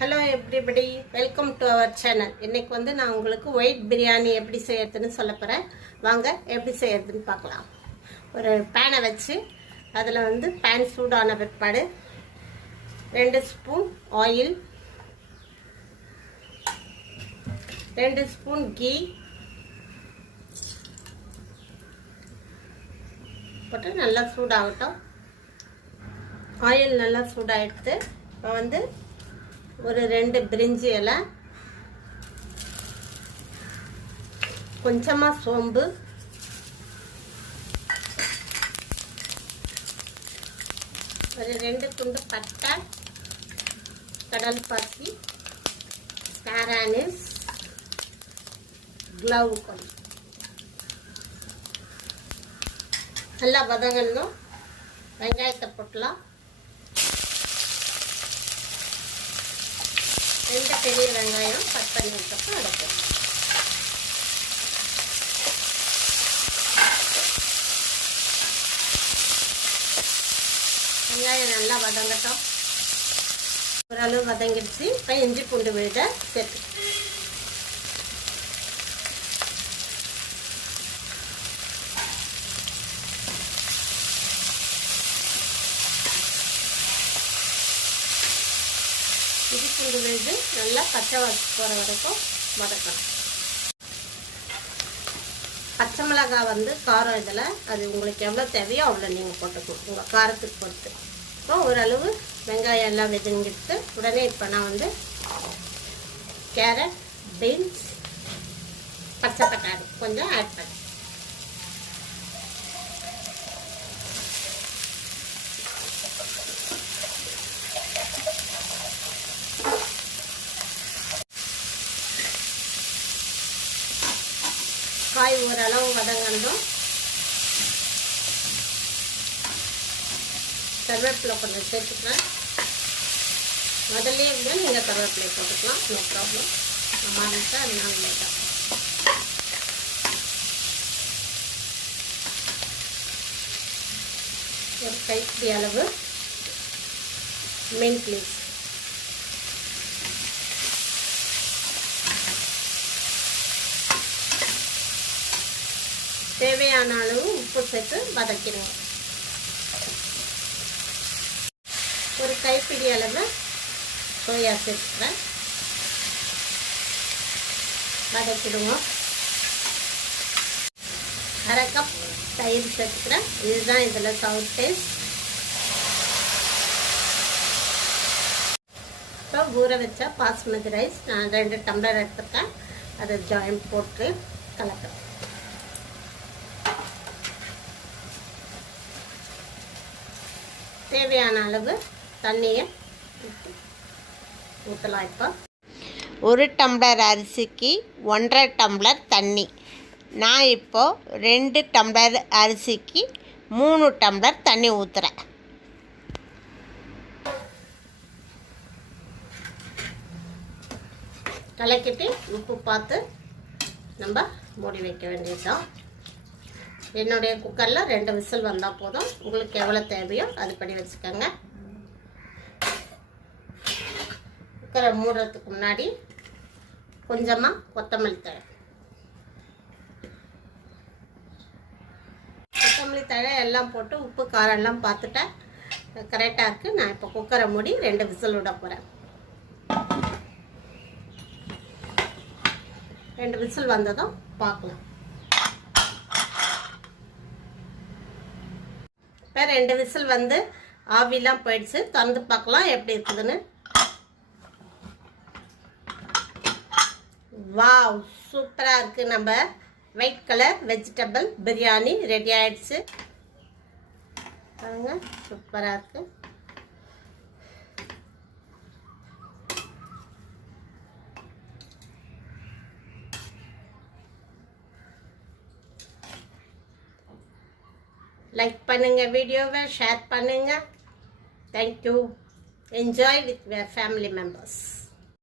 Hello everybody, welcome to our channel. இன்னைக்கு வந்து நான் உங்களுக்கு ஒயிட் பிரியாணி எப்படி செய்யறதுன்னு சொல்லப் போறேன். வாங்க எப்படி செய்யறதுன்னு பார்க்கலாம். ஒரு pan வச்சு அதுல வந்து pan சூடான பிற்பாடு 2 ஸ்பூன் ஆயில், 2 ஸ்பூன் கீ போட்டு நல்லா சூடாகட்டும். ஆயில் நல்லா சூடாயிடுத்து. இப்போ வந்து ஒரு 2 பிரிஞ்சி இலை, கொஞ்சமா சோம்பு, ஒரு 2 துண்டு பட்டை, கடல் பாசி, ஸ்டார் அனீஸ், க்ளவ் கொஞ்சம் நல்லா வதங்கணும். வெங்காயத்தை போட்டலாம். 2 பெரிய வெங்காயம் கட் பண்ணி வச்சப்போ அடைக்கும். வெங்காயம் நல்லா வதங்கட்டும். ஓரளவு வதங்கிடுச்சு. இப்போ இஞ்சி பூண்டு விழுத சேர்த்து இஞ்சி பூண்டு விழுது நல்லா பச்சை போகிற வரைக்கும் வதக்கணும். பச்சை மிளகாய் வந்து காரம் இதில் அது உங்களுக்கு எவ்வளோ தேவையோ அவ்வளோ நீங்கள் போட்டுக்கணும், உங்கள் காரத்துக்கு பொறுத்து. இப்போ ஓரளவு வெங்காயம் எல்லாம் வெதுங்கிட்டு உடனே இப்போ நான் வந்து கேரட், பீன்ஸ், பச்சை பட்டாணி கொஞ்சம் ஆட் பண்ணேன். காய் ஓரளவு வதங்கணும். கருவேப்பிலை கொஞ்சம் சேர்த்துக்கலாம். முதல்ல இருந்து நீங்கள் கருவேப்பிலை போட்டுக்கலாம், நோ ப்ராப்ளம். மாறிட்டா அதனால லேட்டாக ஒரு கைப்பிடி அளவு மின்ட் லீவ்ஸ், தேவையான அளவு உப்பு சேர்த்து வதக்கிடுவோம். ஒரு கைப்பிடி அளவு சோயா சேர்த்துக்கிறேன், வதக்கிடுவோம். 1/2 கப் தயிர் சேர்த்துக்கிறேன். இதுதான் இதில் சவுத் டேஸ்ட். இப்போ ஊற வச்ச பாஸ்மதி ரைஸ் நான் 2 டம்ளர் எடுத்துருக்கேன். அதை ஜாயின் போட்டு கலக்கிறேன். தேவையான அளவு தண்ணியை ஊற்றலாம். இப்போ 1 டம்ளர் அரிசிக்கு 1.5 டம்ளர் தண்ணி. நான் இப்போது 2 டம்ளர் அரிசிக்கு 3 டம்ளர் தண்ணி ஊற்றுறேன். கலக்கிட்டு உப்பு பார்த்து நம்ம மூடி வைக்க வேண்டியதுதான். என்னுடைய குக்கரில் 2 விசில் வந்தால் போதும். உங்களுக்கு எவ்வளோ தேவையோ அதுபடி வச்சுக்கோங்க. குக்கரை மூடுறதுக்கு முன்னாடி கொஞ்சமாக கொத்தமல்லி தழை எல்லாம் போட்டு உப்பு காரம் எல்லாம் பார்த்துட்டேன், கரெக்டாக இருக்குது. நான் இப்போ குக்கரை மூடி 2 விசில் விட போகிறேன். 2 விசில் வந்ததும் பார்க்கலாம். இப்போ 2 விசில் வந்து ஆவிலாம் போயிடுச்சு. திறந்து பார்க்கலாம் எப்படி இருக்குதுன்னு. வாவ், சூப்பராக இருக்குது. நம்ம white colour vegetable biryani ready ஆயிடுச்சு. பாருங்க, சூப்பராக இருக்குது. லைக் பண்ணுங்க, வீடியோவை ஷேர் பண்ணுங்க. Thank you. Enjoy with your family members.